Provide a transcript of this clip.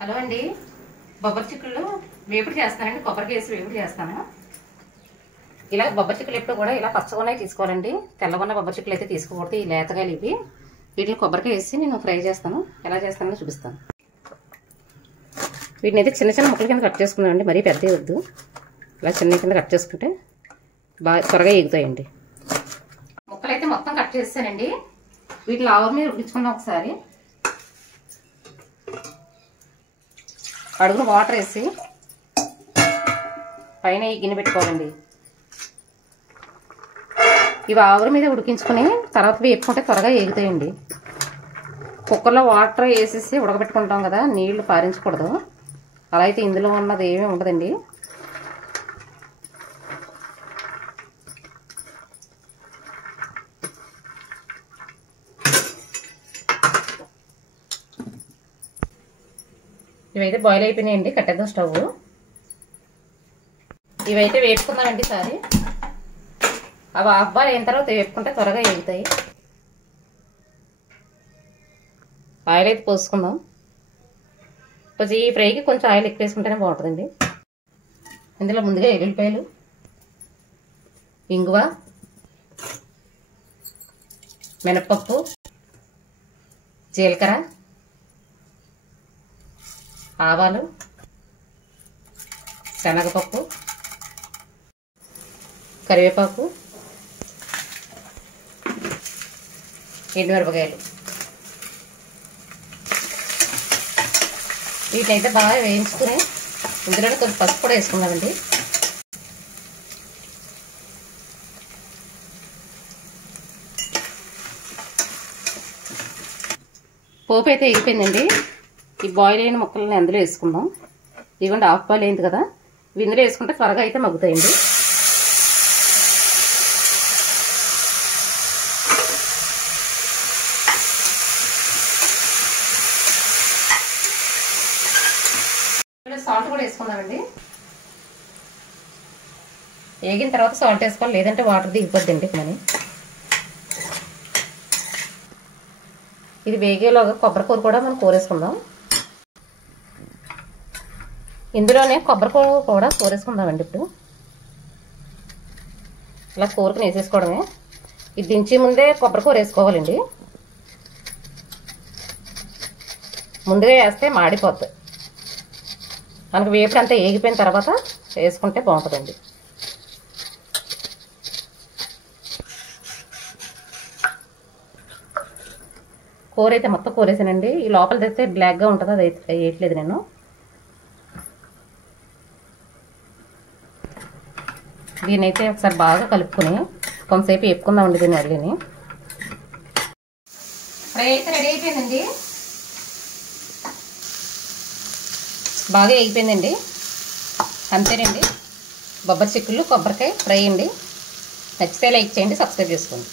Hello అండి, బొబ్బరి చిక్కుళ్ళు వేపుడు చేస్తానండి. కొబ్బరికి వేసి వేపుడు చేస్తాను. ఇలా బొబ్బరి చిక్కులు ఎప్పుడు కూడా ఇలా పచ్చగున్నవి తీసుకోవాలండి. తెల్లగొన్న బొబ్బరి చిక్కులు అయితే తీసుకోకూడదు. ఈ లేతగాయలు ఇవి. వీటిని కొబ్బరికి వేసి నేను ఫ్రై చేస్తాను. ఎలా చేస్తానో చూపిస్తాను. వీటిని అయితే చిన్న చిన్న ముక్కల కింద కట్ చేసుకున్నామండి. మరీ పెద్ద వద్దు. ఇలా చిన్న కింద కట్ చేసుకుంటే బాగా త్వరగా ఎగుతాయండి. ముక్కలు అయితే మొత్తం కట్ చేస్తానండి. వీటిని ఆవర్ మీద ఉడికించుకుందాం. ఒకసారి అడుగున వాటర్ వేసి పైన ఈ గిన్నె పెట్టుకోవాలండి. ఇవి ఆవిరి మీద ఉడికించుకుని తర్వాత వేపుకుంటే త్వరగా ఎగుతాయండి. కుక్కర్లో వాటర్ వేసేసి ఉడకబెట్టుకుంటాం కదా, నీళ్లు పారించకూడదు. అలా అయితే ఇందులో ఉన్నది ఏమీ ఉండదండి. ఇవైతే బాయిల్ అయిపోయినాయండి. కట్టేద్దాం స్టవ్. ఇవైతే వేపుకుందామండి సారి. అవి హాఫ్ బాయిల్ అయిన తర్వాత వేపుకుంటే త్వరగా ఎగుతాయి. ఆయిల్ అయితే పోసుకుందాం. కొంచెం ఈ ఫ్రైకి కొంచెం ఆయిల్ ఎక్కువ వేసుకుంటేనే బాగుంటుందండి. ఇందులో ముందుగా ఎల్లుల్లిపాయలు, ఇంగువ, మినపప్పు, జీలకర్ర, ఆవాలు, శనగపప్పు, కరివేపాకు, ఎండుమిరపకాయలు. వీటినైతే బాగా వేయించుకుని ఇందులోనే కొంచెం పసుపు కూడా వేసుకుందామండి. పోపు అయితే ఎగిపోయిందండి. ఈ బాయిల్ అయిన ముక్కలని అందులో వేసుకుందాం. ఇదిగోండి హాఫ్ బాయిల్ అయింది కదా, ఇవి ఇందులో వేసుకుంటే త్వరగా అయితే మగ్గుతాయండి. సాల్ట్ కూడా వేసుకుందామండి. వేగిన తర్వాత సాల్ట్ వేసుకోవాలి, లేదంటే వాటర్ దిగిపోద్దండి. మరి ఇది వేగేలోగా కొబ్బరికూర కూడా మనం కూరేసుకుందాం. ఇందులోనే కొబ్బరికూర కూడా కూరేసుకుందామండి. ఇప్పుడు ఇలా కూరకుని వేసేసుకోవడమే. ఇది దించే ముందే కొబ్బరికూర వేసుకోవాలండి. ముందుగా వేస్తే మాడిపోద్ది. మనకు వేపుడు అంతా ఏగిపోయిన తర్వాత వేసుకుంటే బాగుంటుందండి. కూర అయితే మొత్తం కూరేసానండి. ఈ లోపల తెస్తే బ్లాక్గా ఉంటుంది, అది అయితే వేయట్లేదు నేను. దీన్ని అయితే ఒకసారి బాగా కలుపుకొని కొంతసేపు వేపుకుందామండి దీన్ని అడిగిని. ఫ్రై అయితే రెడీ అయిపోయిందండి. బాగా వేగిపోయిందండి. అంతేనండి, బొబ్బరి చిక్కుళ్ళు కొబ్బరికాయ ఫ్రై అండి. నచ్చితే లైక్ చేయండి, సబ్స్క్రైబ్ చేసుకోండి.